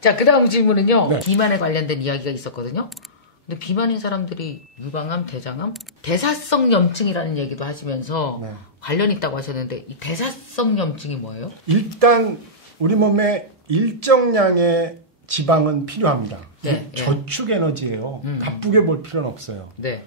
자, 그 다음 질문은요. 네. 비만에 관련된 이야기가 있었거든요. 근데 비만인 사람들이 유방암, 대장암, 대사성 염증이라는 얘기도 하시면서 네. 관련이 있다고 하셨는데 이 대사성 염증이 뭐예요? 일단 우리 몸에 일정량의 지방은 필요합니다. 네, 저축 에너지예요. 바쁘게 볼 필요는 없어요. 네.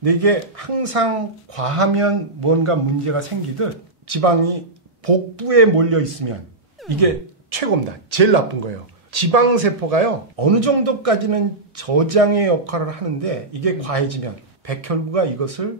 근데 이게 항상 과하면 뭔가 문제가 생기듯 지방이 복부에 몰려 있으면 이게 최고입니다. 제일 나쁜 거예요. 지방세포가요, 어느 정도까지는 저장의 역할을 하는데 이게 과해지면 백혈구가 이것을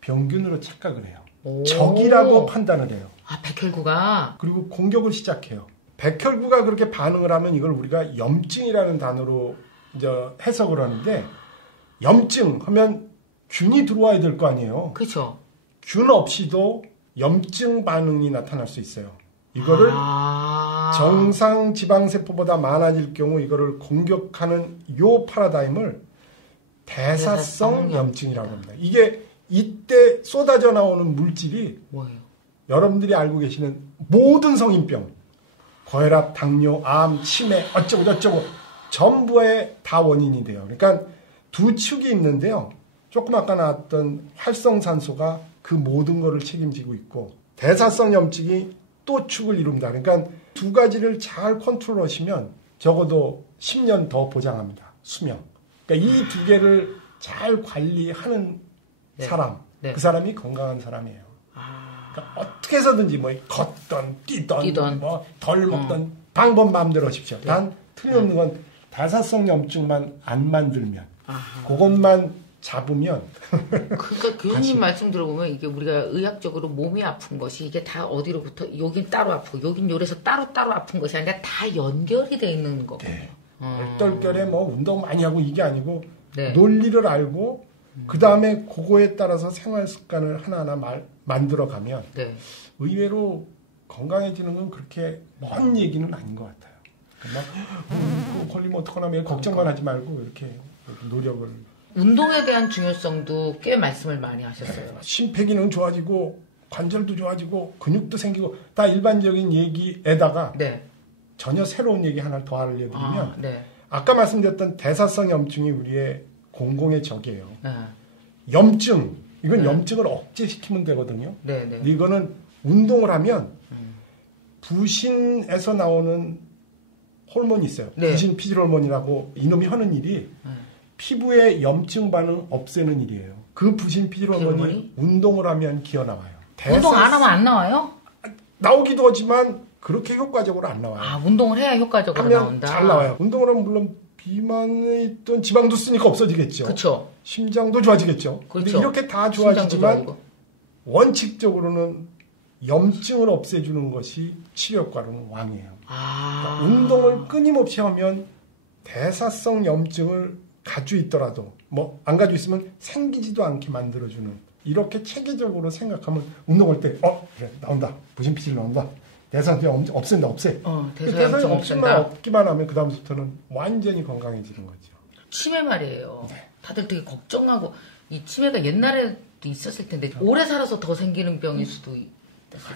병균으로 착각을 해요. 적이라고 판단을 해요. 아, 백혈구가? 그리고 공격을 시작해요. 백혈구가 그렇게 반응을 하면 이걸 우리가 염증이라는 단어로 이제 해석을 하는데, 염증 하면 균이 들어와야 될 거 아니에요. 그렇죠. 균 없이도 염증 반응이 나타날 수 있어요. 이거를 정상 지방세포보다 많아질 경우 이거를 공격하는 요 파라다임을 대사성 염증이라고 합니다. 이게 이때 쏟아져 나오는 물질이 뭐예요? 여러분들이 알고 계시는 모든 성인병, 고혈압, 당뇨, 암, 치매, 어쩌고 저쩌고 전부의 다 원인이 돼요. 그러니까 두 축이 있는데요. 조금 아까 나왔던 활성산소가 그 모든 거를 책임지고 있고, 대사성 염증이 또 축을 이룹니다. 그러니까 두 가지를 잘 컨트롤하시면 적어도 10년 더 보장합니다. 수명. 그러니까 이 두 개를 잘 관리하는 사람, 그 사람이 건강한 사람이에요. 그러니까 어떻게 해서든지 뭐 걷던 뛰던 뭐 덜 먹던 방법 마음대로 하십시오. 단 틀림없는 건 대사성 염증만 안 만들면, 그것만 잡으면. 그러니까 교수님 말씀 들어보면 이게 우리가 의학적으로 몸이 아픈 것이 이게 다 어디로부터 여긴 따로 아프고 여긴 요래서 따로 아픈 것이 아니라 다 연결이 돼 있는 거군요. 네. 얼떨결에 뭐 운동 많이 하고 이게 아니고 네. 논리를 알고 그 다음에 그거에 따라서 생활 습관을 하나하나 만들어가면 네. 의외로 건강해지는 건 그렇게 먼 얘기는 아닌 것 같아요. 그거 걸리면 어떡하나 매일 걱정만 하지 말고 이렇게 노력을. 운동에 대한 중요성도 꽤 말씀을 많이 하셨어요. 네. 심폐기능 좋아지고 관절도 좋아지고 근육도 생기고 다 일반적인 얘기에다가 네. 전혀 새로운 얘기 하나를 더 알려드리면 네. 아까 말씀드렸던 대사성 염증이 우리의 공공의 적이에요. 네. 염증, 이건 염증을 억제시키면 되거든요. 네. 근데 이거는 운동을 하면 부신에서 나오는 호르몬이 있어요. 네. 부신 피질호르몬이라고 이놈이 하는 일이 피부의 염증 반응 없애는 일이에요. 그 부신 피질호르몬이 운동을 하면 기어나와요. 운동 안 하면 안 나와요? 나오기도 하지만 그렇게 효과적으로 안 나와요. 아, 운동을 해야 효과적으로 하면 나온다. 잘 나와요. 운동을 하면 물론 비만에 있던 지방도 쓰니까 없어지겠죠. 그렇죠. 심장도 좋아지겠죠. 그렇죠. 근데 이렇게 다 좋아지지만 원칙적으로는 염증을 없애주는 것이 치료 효과로는 왕이에요. 그러니까 운동을 끊임없이 하면 대사성 염증을 가지고 있더라도 뭐 안 가지고 있으면 생기지도 않게 만들어주는, 이렇게 체계적으로 생각하면 운동할 때 그래 나온다, 부신피질 나온다, 대사성 없앤다, 없애. 대사성 없애만 없기만 하면 그 다음부터는 완전히 건강해지는 거죠. 치매 말이에요. 네. 다들 되게 걱정하고, 이 치매가 옛날에도 있었을 텐데 오래 살아서 더 생기는 병일 수도 있을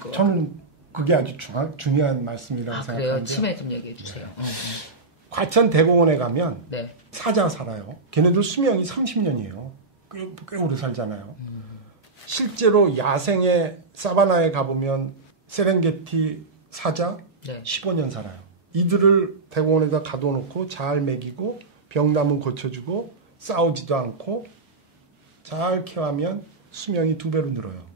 것 같아요. 저는 그게 아주 중요한 말씀이라고 생각하는데요. 그래요? 치매 좀 얘기해 주세요. 네. 과천 대공원에 가면 네. 사자 살아요. 걔네들 수명이 30년이에요. 꽤 오래 살잖아요. 실제로 야생의 사바나에 가보면 세렝게티 사자 15년 살아요. 이들을 대공원에다 가둬놓고 잘 먹이고 병 나면 고쳐주고 싸우지도 않고 잘 케어하면 수명이 2배로 늘어요.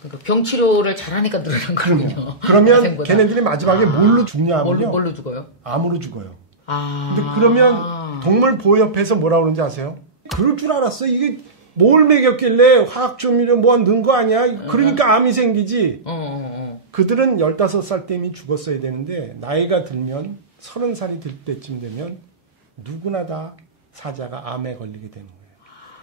그러니까 병 치료를 잘하니까 늘어난 거군요. 그러면 걔네들이 마지막에 뭘로 죽냐면요. 뭘로 죽어요? 암으로 죽어요. 근데 그러면 동물보호협회에서 뭐라 그러는지 아세요? 그럴 줄 알았어. 이게 뭘 먹였길래 화학조미료 뭐 넣은 거 아니야? 그러니까 암이 생기지. 그들은 15살 때 이미 죽었어야 되는데 나이가 들면 30살이 될 때쯤 되면 누구나 다 사자가 암에 걸리게 되는 거예요.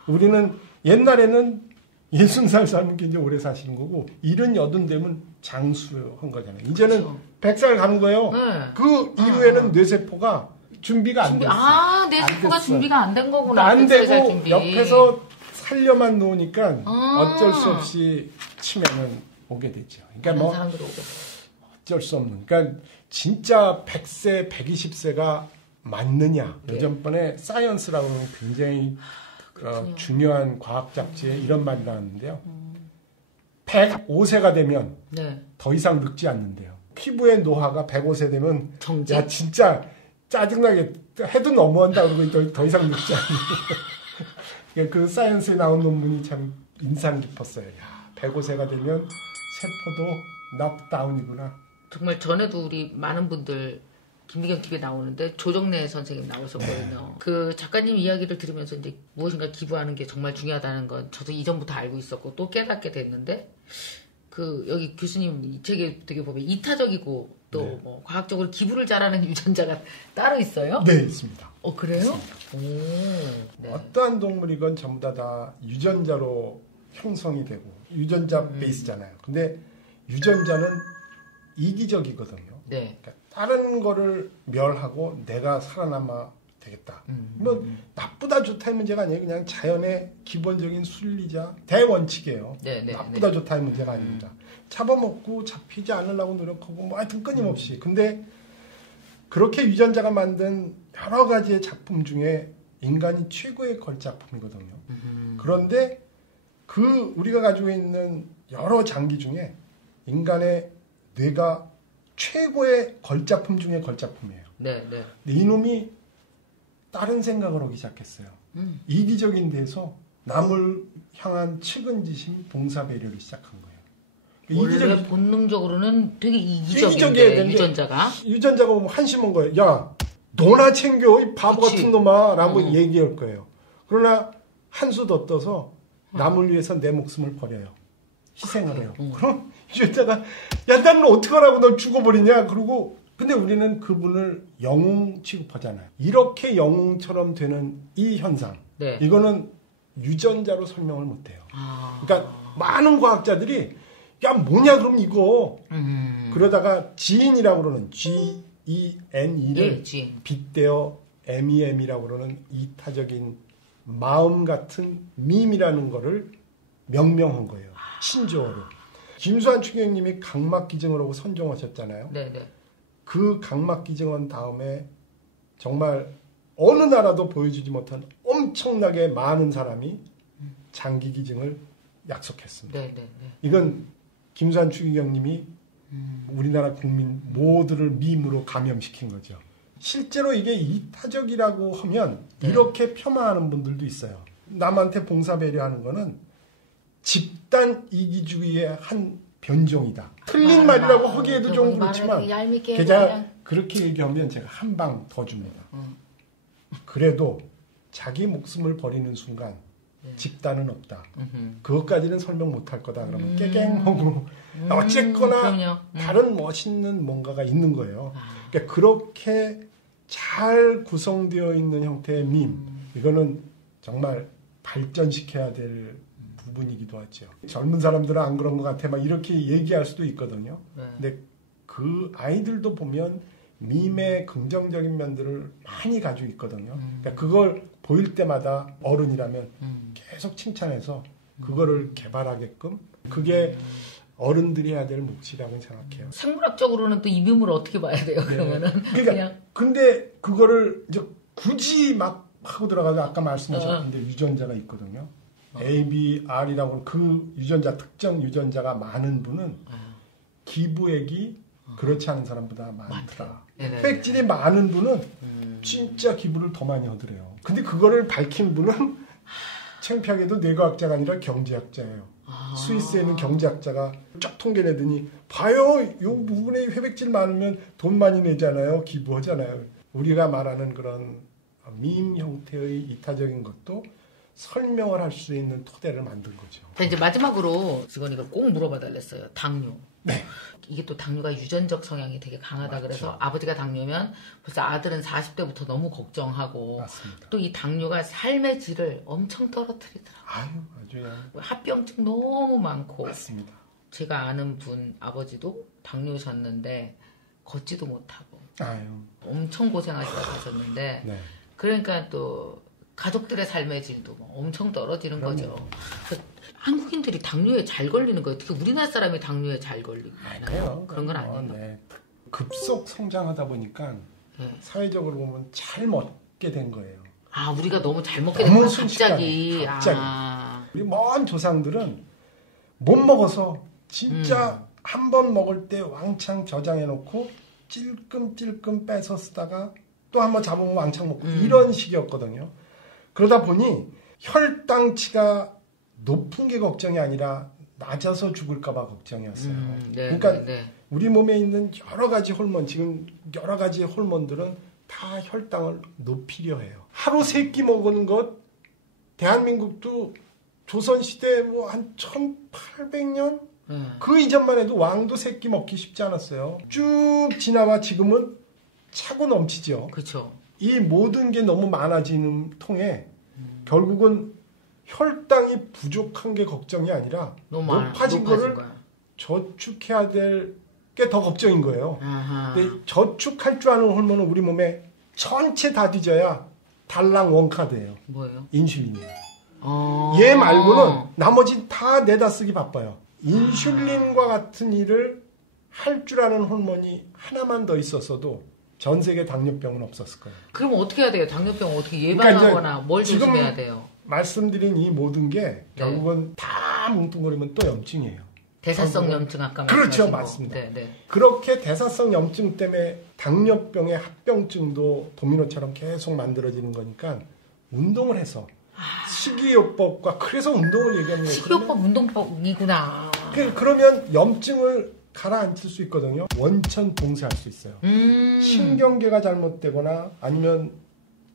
우리는 옛날에는 60살 살면 굉장히 오래 사시는 거고 70, 80 되면 장수한 거잖아요. 이제는 그렇죠. 100살 가는 거예요. 그 이후에는 뇌세포가 준비가 안 됐어요. 뇌세포가 준비가 안 된 거구나. 안 되고 옆에서 살려만 놓으니까 어쩔 수 없이 치매는 오게 되죠. 그러니까 뭐 어쩔 수 없는. 그러니까 진짜 100세, 120세가 맞느냐. 네. 요즘번에 사이언스라고 하는 굉장히 중요한 과학 잡지에 이런 말이 나왔는데요. 105세가 되면 네. 더 이상 늙지 않는데요. 피부의 노화가 105세 되면 정지? 야 진짜 짜증나게 해도 너무한다 그러고 더 이상 늙지 않는. 그 사이언스에 나온 논문이 참 인상 깊었어요. 야, 105세가 되면 세포도 납다운이구나. 정말 전에도 우리 많은 분들 김미경 TV에 나오는데 조정래 선생님 나오셨거든요. 네. 그 작가님 이야기를 들으면서 이제 무엇인가 기부하는 게 정말 중요하다는 건 저도 이전부터 알고 있었고 또 깨닫게 됐는데 그 여기 교수님 이 책에 되게 보면 이타적이고 또 네. 뭐 과학적으로 기부를 잘하는 유전자가 따로 있어요? 네, 있습니다. 그래요? 있습니다. 오. 네. 어떠한 동물이건 전부 다 유전자로 형성이 되고 유전자 베이스잖아요. 근데 유전자는 이기적이거든요. 네. 그러니까 다른 거를 멸하고 내가 살아남아 되겠다. 뭐 나쁘다 좋다의 문제가 아니에요. 그냥 자연의 기본적인 순리자 대원칙이에요. 네, 네, 나쁘다 네. 좋다의 문제가 아닙니다. 잡아먹고 잡히지 않으려고 노력하고 뭐 하여튼 끊임없이. 근데 그렇게 유전자가 만든 여러 가지의 작품 중에 인간이 최고의 걸작품이거든요. 그런데 그 우리가 가지고 있는 여러 장기 중에 인간의 뇌가 최고의 걸작품 중에 걸작품이에요. 네, 네. 근데 이놈이 다른 생각을 하기 시작했어요. 이기적인 데서 남을 향한 측은지심, 봉사배려를 시작한 거예요. 원래 본능적으로는 되게 이기적이어야 이기적인데 되는데 유전자가 뭐 한심한 거예요. 야, 너나 챙겨 이 바보 그치. 같은 놈아라고 얘기할 거예요. 그러나 한 수 더 떠서 남을 위해서 내 목숨을 버려요. 희생을 해요. 그럼 유전자가 야, 나는 어떡하라고 널 죽어버리냐. 그러고 근데 우리는 그분을 영웅 취급하잖아요. 이렇게 영웅처럼 되는 이 현상. 네. 이거는 유전자로 설명을 못해요. 아. 그러니까 많은 과학자들이 야 뭐냐 그럼 이거 그러다가 지인이라고 그러는 GENE를 예, 지인. 빗대어 MEM이라고 그러는 이타적인 마음 같은 밈이라는 거를 명명한 거예요. 신조어로. 김수환 추기경님이 각막기증을 하고 선종하셨잖아요. 네, 네. 그 각막기증한 다음에 정말 어느 나라도 보여주지 못한 엄청나게 많은 사람이 장기기증을 약속했습니다. 네, 네, 네. 이건 김수환 추기경님이 우리나라 국민 모두를 밈으로 감염시킨 거죠. 실제로 이게 이타적이라고 하면 네. 이렇게 폄하하는 분들도 있어요. 남한테 봉사배려하는 거는 집단 이기주의의 한 변종이다. 틀린 말이라고 하기에도 좀 그렇지만 게다가 그렇게 얘기하면 제가 한 방 더 줍니다. 그래도 자기 목숨을 버리는 순간 집단은 없다. 그것까지는 설명 못할 거다. 그러면 깨갱하고 어쨌거나 그럼요. 다른 멋있는 뭔가가 있는 거예요. 그러니까 그렇게 잘 구성되어 있는 형태의 밈. 이거는 정말 발전시켜야 될 부분이기도 하죠. 젊은 사람들은 안 그런 것 같아. 막 이렇게 얘기할 수도 있거든요. 네. 근데 그 아이들도 보면 밈의 긍정적인 면들을 많이 가지고 있거든요. 그러니까 그걸 보일 때마다 어른이라면 계속 칭찬해서 그거를 개발하게끔 그게 어른들이 해야 될 몫이라고 생각해요. 생물학적으로는 또 이 밈을 어떻게 봐야 돼요? 그러면은 그러니까 그냥 근데 그거를 이제 굳이 막 하고 들어가서 아까 말씀하셨는데 유전자가 있거든요. ABR이라고 그 유전자 특정 유전자가 많은 분은 기부액이 그렇지 않은 사람보다 많더라. 획질이 많은 분은 진짜 기부를 더 많이 하더래요. 근데 그거를 밝힌 분은 창피하게도 뇌과학자가 아니라 경제학자예요. 스위스에 있는 경제학자가 쫙 통계내더니 봐요. 요 부분에 회백질 많으면 돈 많이 내잖아요. 기부하잖아요. 우리가 말하는 그런 밈 형태의 이타적인 것도 설명을 할 수 있는 토대를 만든 거죠. 자, 이제 마지막으로 직원이가 꼭 물어봐 달랬어요. 당뇨. 네. 이게 또 당뇨가 유전적 성향이 되게 강하다. 맞죠. 그래서 아버지가 당뇨면 벌써 아들은 40대부터 너무 걱정하고 맞습니다. 또 이 당뇨가 삶의 질을 엄청 떨어뜨리더라고요. 아주 합병증 너무 많고. 맞습니다. 제가 아는 분 아버지도 당뇨셨는데 걷지도 못하고 아유. 엄청 고생하시다 가셨는데 네. 그러니까 또 가족들의 삶의 질도 뭐 엄청 떨어지는 그럼요. 거죠. 그러니까 한국인들이 당뇨에 잘 걸리는 거예요. 특히 우리나라 사람이 당뇨에 잘 걸리나요? 그런 건 아니에요. 네. 급속 성장하다 보니까 사회적으로 보면 잘 먹게 된 거예요. 아, 우리가 너무 잘 먹게 너무 됐구나, 순식간에, 갑자기. 아. 우리 먼 조상들은 못 먹어서 진짜 한 번 먹을 때 왕창 저장해놓고 찔끔찔끔 빼서 쓰다가 또 한 번 잡으면 왕창 먹고 이런 식이었거든요. 그러다 보니 혈당치가 높은 게 걱정이 아니라 낮아서 죽을까 봐 걱정이었어요. 네, 그러니까 네. 우리 몸에 있는 여러 가지 호르몬, 지금 여러 가지 호르몬들은 다 혈당을 높이려 해요. 하루 3끼 먹는 것, 대한민국도 조선시대 뭐 한 1800년? 그 이전만 해도 왕도 3끼 먹기 쉽지 않았어요. 쭉 지나와 지금은 차고 넘치죠. 그렇죠. 이 모든 게 너무 많아지는 통에 결국은 혈당이 부족한 게 걱정이 아니라 높아진 거를 저축해야 될 게 더 걱정인 거예요. 근데 저축할 줄 아는 호르몬은 우리 몸에 전체 다 뒤져야 달랑 원카드예요. 뭐예요? 인슐린이에요. 얘 말고는 나머지 다 내다 쓰기 바빠요. 인슐린과 같은 일을 할 줄 아는 호르몬이 하나만 더 있었어도 전 세계 당뇨병은 없었을 거예요. 그럼 어떻게 해야 돼요? 당뇨병 어떻게 예방하거나 그러니까 뭘 조심해야 돼요? 말씀드린 이 모든 게 결국은 다 뭉뚱거리면 또 염증이에요. 대사성 염증 아까 그렇죠, 말씀하신 거. 맞습니다. 네, 네. 그렇게 대사성 염증 때문에 당뇨병의 합병증도 도미노처럼 계속 만들어지는 거니까 운동을 해서 식이요법과 그래서 운동을 얘기하는 거예요. 식이요법 운동법이구나. 그러면 염증을 가라앉힐 수 있거든요. 원천 봉쇄할 수 있어요. 신경계가 잘못되거나 아니면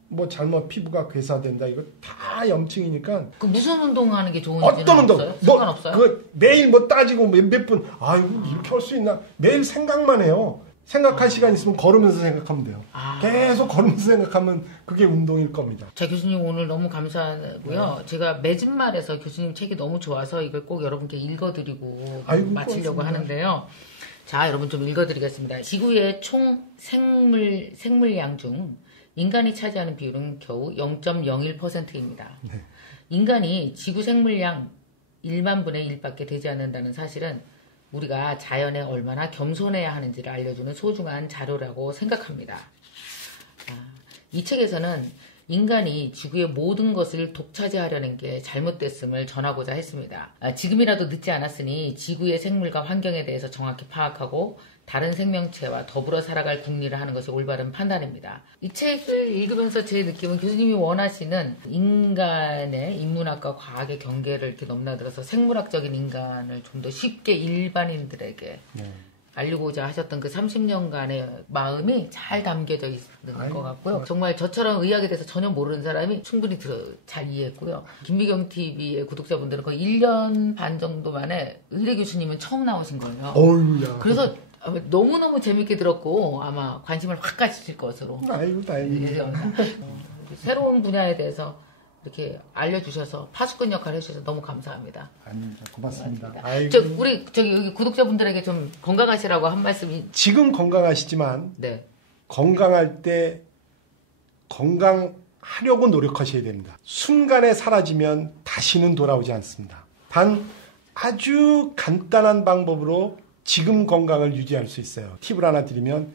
뭐 잘못 피부가 괴사된다, 이거 다 염증이니까. 그 무슨 운동하는 게 좋은지 어떤 운동? 없어요? 상관없어요? 그 매일 뭐 따지고 몇 분, 이거 이렇게 할 수 있나? 매일 생각만 해요. 생각할 시간 있으면 걸으면서 생각하면 돼요. 계속 걸으면서 생각하면 그게 운동일 겁니다. 자, 교수님 오늘 너무 감사하고요. 제가 맺은 말에서 교수님 책이 너무 좋아서 이걸 꼭 여러분께 읽어드리고 마치려고 하는데요. 자, 여러분 좀 읽어드리겠습니다. 지구의 총 생물량 중 인간이 차지하는 비율은 겨우 0.01%입니다. 네. 인간이 지구 생물량 1만 분의 1밖에 되지 않는다는 사실은 우리가 자연에 얼마나 겸손해야 하는지를 알려주는 소중한 자료라고 생각합니다. 이 책에서는 인간이 지구의 모든 것을 독차지하려는 게 잘못됐음을 전하고자 했습니다. 지금이라도 늦지 않았으니 지구의 생물과 환경에 대해서 정확히 파악하고 다른 생명체와 더불어 살아갈 궁리를 하는 것이 올바른 판단입니다. 이 책을 읽으면서 제 느낌은 교수님이 원하시는 인간의 인문학과 과학의 경계를 이렇게 넘나들어서 생물학적인 인간을 좀 더 쉽게 일반인들에게 알리고자 하셨던 그 30년간의 마음이 잘 담겨져 있는 것 같고요. 정말 저처럼 의학에 대해서 전혀 모르는 사람이 충분히 잘 이해했고요. 김미경 TV의 구독자분들은 거의 1년 반 정도 만에 의뢰 교수님은 처음 나오신 거예요. 어우야. 그래서 너무너무 재밌게 들었고 아마 관심을 확 가지실 것으로. 아이고 다행이네요. 새로운 분야에 대해서 이렇게 알려주셔서 파수꾼 역할을 해주셔서 너무 감사합니다. 아닙니다. 고맙습니다. 우리 여기 구독자분들에게 좀 건강하시라고 한 말씀이. 지금 건강하시지만 건강할 때 건강하려고 노력하셔야 됩니다. 순간에 사라지면 다시는 돌아오지 않습니다. 단 아주 간단한 방법으로 지금 건강을 유지할 수 있어요. 팁을 하나 드리면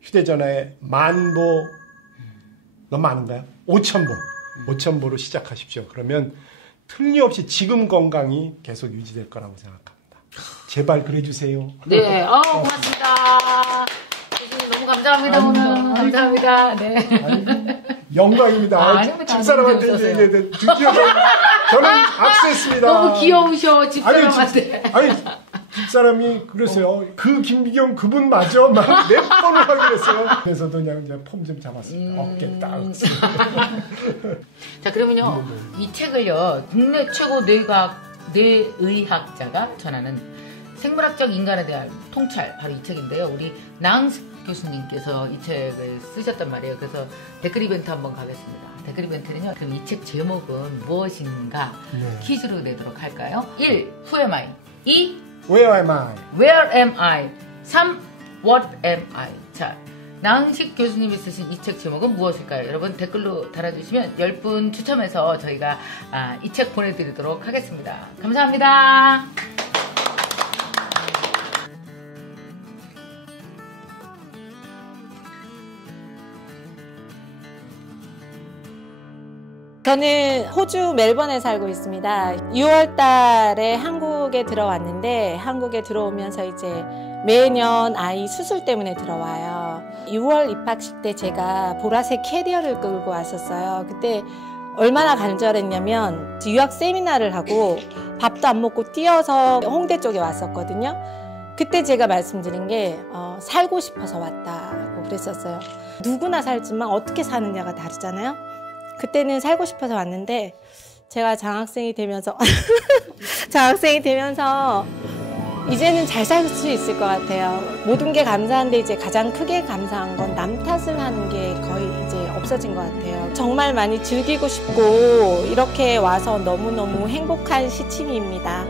휴대전화에 10,000보 너무 많은가요? 5,000보로 시작하십시오. 그러면 틀림없이 지금 건강이 계속 유지될 거라고 생각합니다. 제발 그래주세요. 네, 고맙습니다. 교수님 너무 감사합니다. 오늘 감사합니다. 네. 영광입니다. 집사람한테 이제 드디어 저는 악수했습니다. 너무 귀여우셔 집사람한테. 집사람이 그랬어요. 그 김미경 그분 맞아? 막 몇 번을 하고 그랬어요. 그래서도 그냥 이제 폼 좀 잡았습니다. 어깨 딱. 자, 그러면요. 이 책을요. 국내 최고 뇌의학자가 전하는 생물학적 인간에 대한 통찰, 바로 이 책인데요. 우리 나은스 교수님께서 이 책을 쓰셨단 말이에요. 그래서 댓글 이벤트 한번 가겠습니다. 댓글 이벤트는요. 그럼 이 책 제목은 무엇인가 퀴즈로 내도록 할까요? 1. Who am I? 2. Where am I? 3. What am I? 자, 나은식 교수님이 쓰신 이 책 제목은 무엇일까요? 여러분 댓글로 달아주시면 10분 추첨해서 저희가 이 책 보내드리도록 하겠습니다. 감사합니다. 저는 호주 멜번에 살고 있습니다. 6월 달에 한국에 들어왔는데 한국에 들어오면서 이제 매년 아이 수술 때문에 들어와요. 6월 입학식 때 제가 보라색 캐리어를 끌고 왔었어요. 그때 얼마나 간절했냐면 유학 세미나를 하고 밥도 안 먹고 뛰어서 홍대 쪽에 왔었거든요. 그때 제가 말씀드린 게 살고 싶어서 왔다고 그랬었어요. 누구나 살지만 어떻게 사느냐가 다르잖아요. 그때는 살고 싶어서 왔는데 제가 장학생이 되면서 이제는 잘 살 수 있을 것 같아요. 모든 게 감사한데 이제 가장 크게 감사한 건 남 탓을 하는 게 거의 이제 없어진 것 같아요. 정말 많이 즐기고 싶고 이렇게 와서 너무너무 행복한 시침입니다.